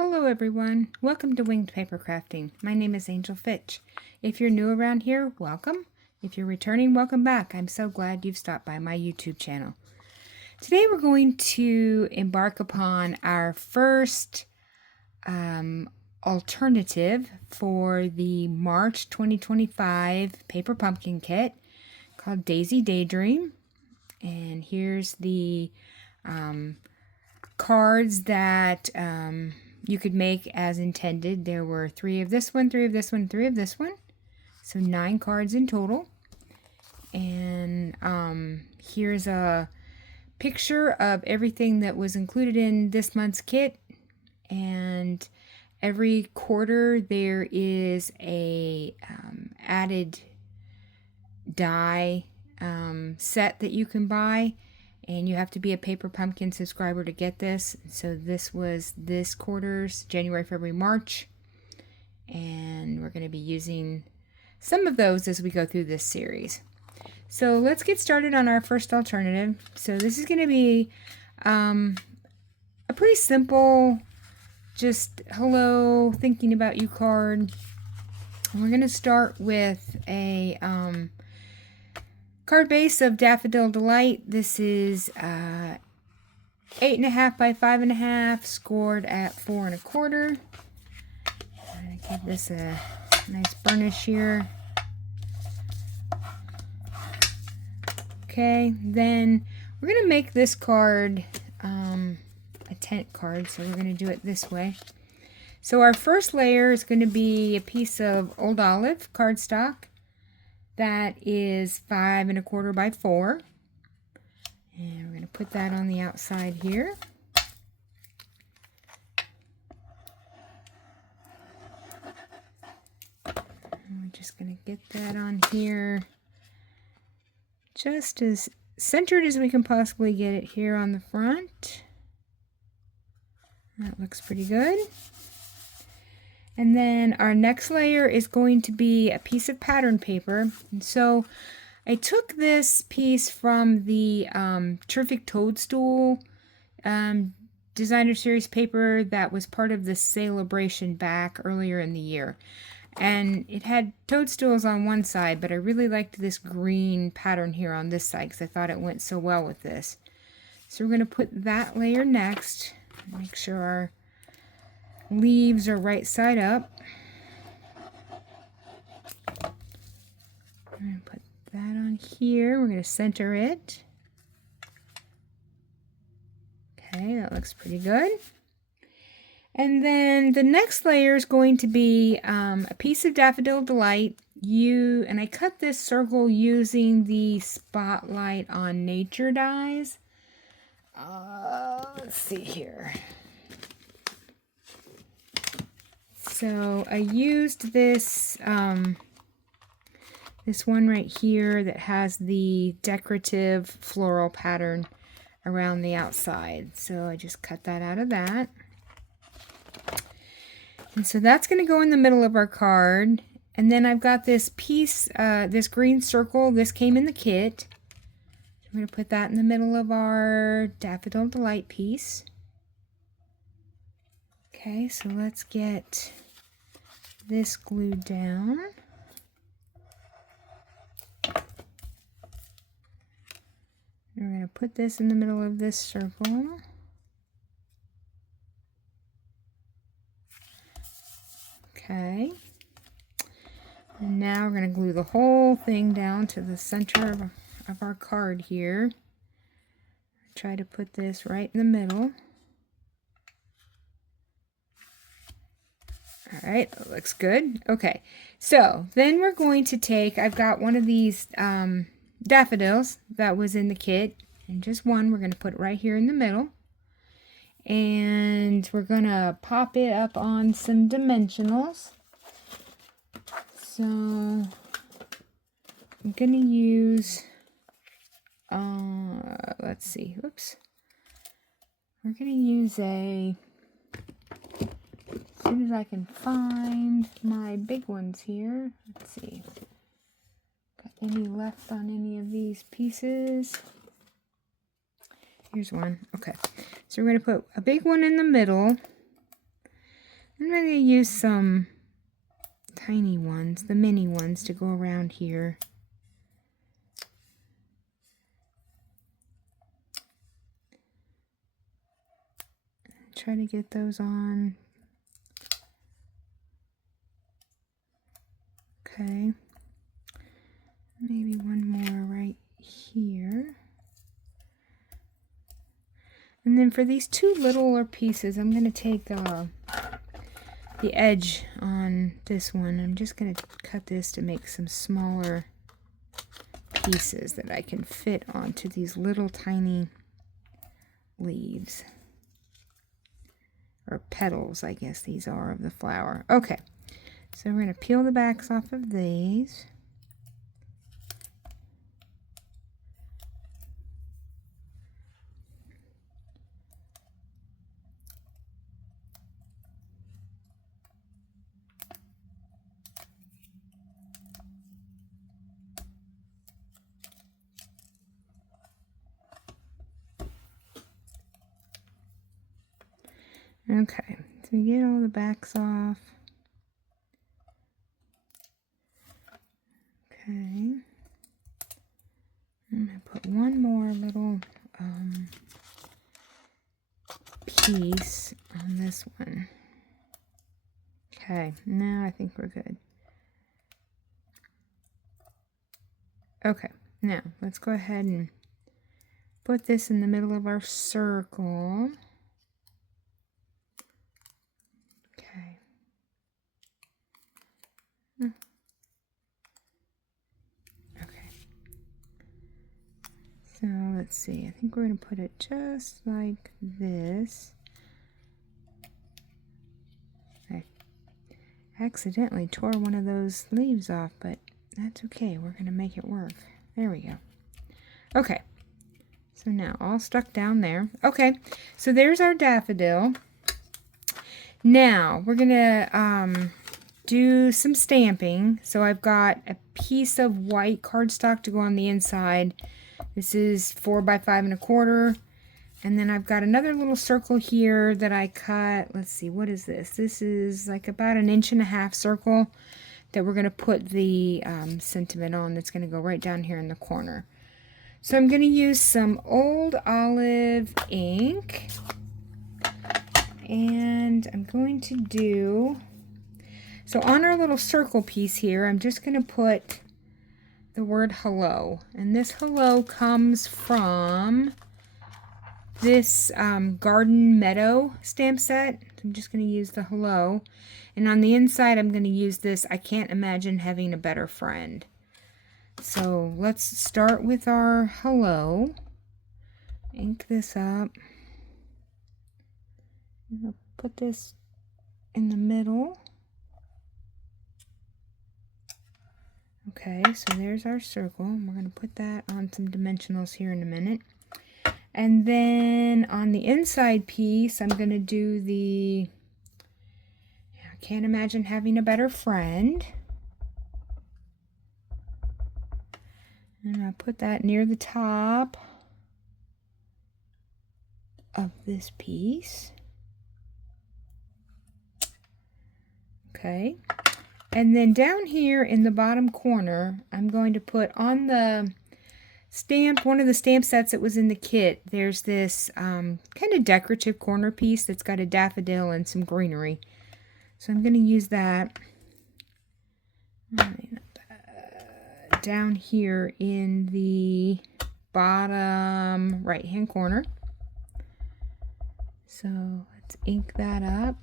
Hello everyone, welcome to Winged Paper Crafting. My name is Angel Fitch. If you're new around here, welcome. If you're returning, welcome back. I'm so glad you've stopped by my YouTube channel. Today we're going to embark upon our first alternative for the March 2025 paper pumpkin kit called Daydream. And here's the cards that you could make as intended. There were 3 of this one, 3 of this one, 3 of this one. So 9 cards in total. And here's a picture of everything that was included in this month's kit. And every quarter there is a added die set that you can buy. And you have to be a Paper Pumpkin subscriber to get this. So this was this quarter's January, February, March. And we're going to be using some of those as we go through this series. So let's get started on our first alternative. So this is going to be a pretty simple, just hello, thinking about you card. And we're going to start with a card base of Daffodil Delight. This is 8.5 by 5.5, scored at 4 1/4. I'm going to give this a nice burnish here. Okay, then we're going to make this card a tent card, so we're going to do it this way. So our first layer is going to be a piece of Old Olive cardstock. That is 5 1/4 by 4. And we're going to put that on the outside here. And we're just going to get that on here just as centered as we can possibly get it here on the front. That looks pretty good. And then our next layer is going to be a piece of pattern paper. And so I took this piece from the Terrific Toadstool designer series paper that was part of the celebration back earlier in the year. And it had toadstools on one side, but I really liked this green pattern here on this side because I thought it went so well with this. So we're going to put that layer next. Make sure our leaves are right side up. I'm going to put that on here. We're going to center it. Okay, that looks pretty good. And then the next layer is going to be a piece of Daffodil Delight. And I cut this circle using the Spotlight on Nature dies. Let's see here. So I used this this one right here that has the decorative floral pattern around the outside. So I just cut that out of that. And so that's going to go in the middle of our card. And then I've got this piece, this green circle. This came in the kit. So I'm going to put that in the middle of our Daffodil Delight piece. Okay, so let's get this glued down. We're going to put this in the middle of this circle. Okay. And now we're going to glue the whole thing down to the center of our card here. Try to put this right in the middle. All right, that looks good. Okay, so then we're going to take, I've got one of these daffodils that was in the kit, and just one. We're going to put it right here in the middle. And we're going to pop it up on some dimensionals. So I'm going to use, let's see, oops. We're going to use as soon as I can find my big ones here. Let's see. Got any left on any of these pieces? Here's one. Okay. So we're going to put a big one in the middle. I'm going to use some tiny ones, the mini ones, to go around here. Try to get those on. Okay. Maybe one more right here. And then for these two littler pieces, I'm going to take the edge on this one. I'm just going to cut this to make some smaller pieces that I can fit onto these little tiny leaves. Or petals, I guess these are, of the flower. Okay, so we're going to peel the backs off of these. Okay, so we get all the backs off. Okay. I'm going to put one more little piece on this one. Okay, now I think we're good. Okay, now let's go ahead and put this in the middle of our circle. Okay. Okay. So let's see, I think we're going to put it just like this. I accidentally tore one of those leaves off, but that's okay. We're going to make it work. There we go. Okay. So now all stuck down there. Okay. So there's our daffodil. Now we're going to do some stamping. So I've got a piece of white cardstock to go on the inside. This is 4 by 5 1/4. And then I've got another little circle here that I cut. Let's see, what is this? This is like about 1.5 inch circle that we're going to put the sentiment on. That's going to go right down here in the corner. So I'm going to use some old olive ink. And I'm going to do, so on our little circle piece here, I'm just going to put the word hello. And this hello comes from this garden meadow stamp set. I'm just going to use the hello. And on the inside, I'm going to use this, I can't imagine having a better friend. So let's start with our hello. Ink this up. I'm going to put this in the middle. Okay, so there's our circle. We're going to put that on some dimensionals here in a minute. And then on the inside piece, I'm going to do the, I can't imagine having a better friend. And I'll put that near the top of this piece. Okay. And then down here in the bottom corner, I'm going to put on the stamp, one of the stamp sets that was in the kit, there's this kind of decorative corner piece that's got a daffodil and some greenery. So I'm going to use that down here in the bottom right hand corner. So let's ink that up.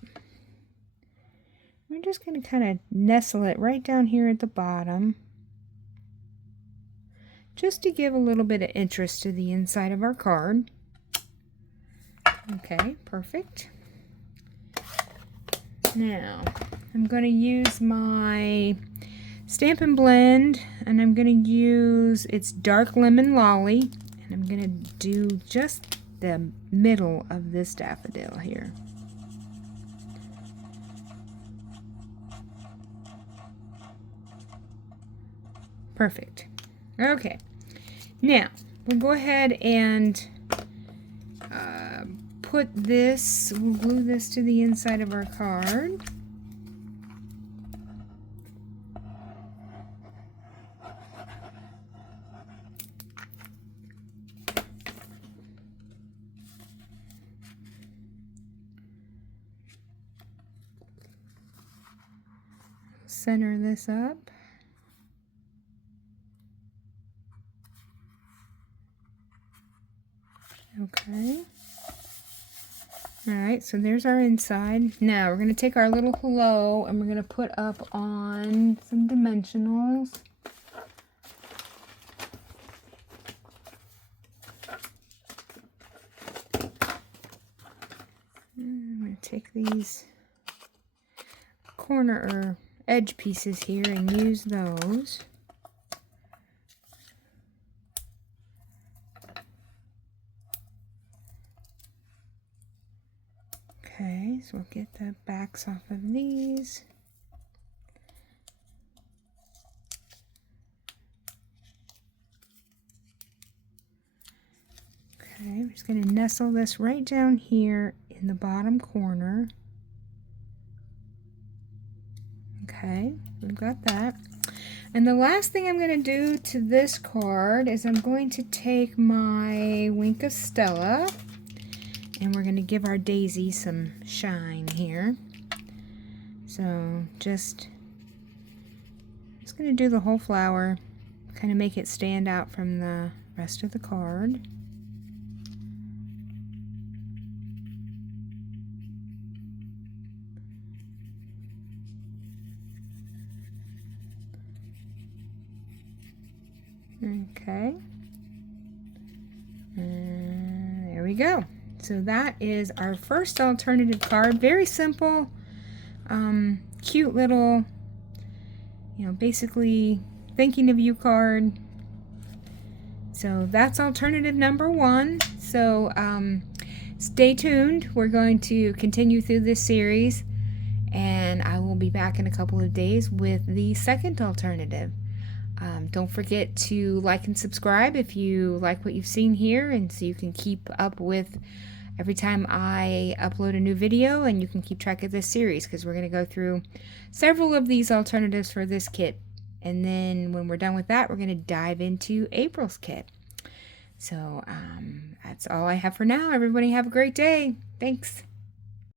We're just going to kind of nestle it right down here at the bottom, just to give a little bit of interest to the inside of our card. Okay, perfect. Now, I'm going to use my Stampin' Blend, and I'm going to use its Dark Lemon Lolly, and I'm going to do just the middle of this daffodil here. Perfect. Okay. Now, we'll go ahead and put this, we'll glue this to the inside of our card. Center this up. Okay. Alright, so there's our inside. Now we're going to take our little hello and we're going to put up on some dimensionals. I'm going to take these corner or edge pieces here and use those. Okay, so we'll get the backs off of these. Okay, I'm just going to nestle this right down here in the bottom corner. Okay, we've got that. And the last thing I'm going to do to this card is I'm going to take my Wink of Stella and we're going to give our daisy some shine here. So just going to do the whole flower, kind of make it stand out from the rest of the card. Okay, and there we go. So that is our first alternative card. Very simple, cute little, basically thinking of you card. So that's alternative number 1. So stay tuned. We're going to continue through this series, and I will be back in a couple of days with the second alternative. Don't forget to like and subscribe if you like what you've seen here, and so you can keep up with every time I upload a new video, and you can keep track of this series, because we're going to go through several of these alternatives for this kit. And then when we're done with that, we're going to dive into April's kit. So that's all I have for now. Everybody have a great day. Thanks.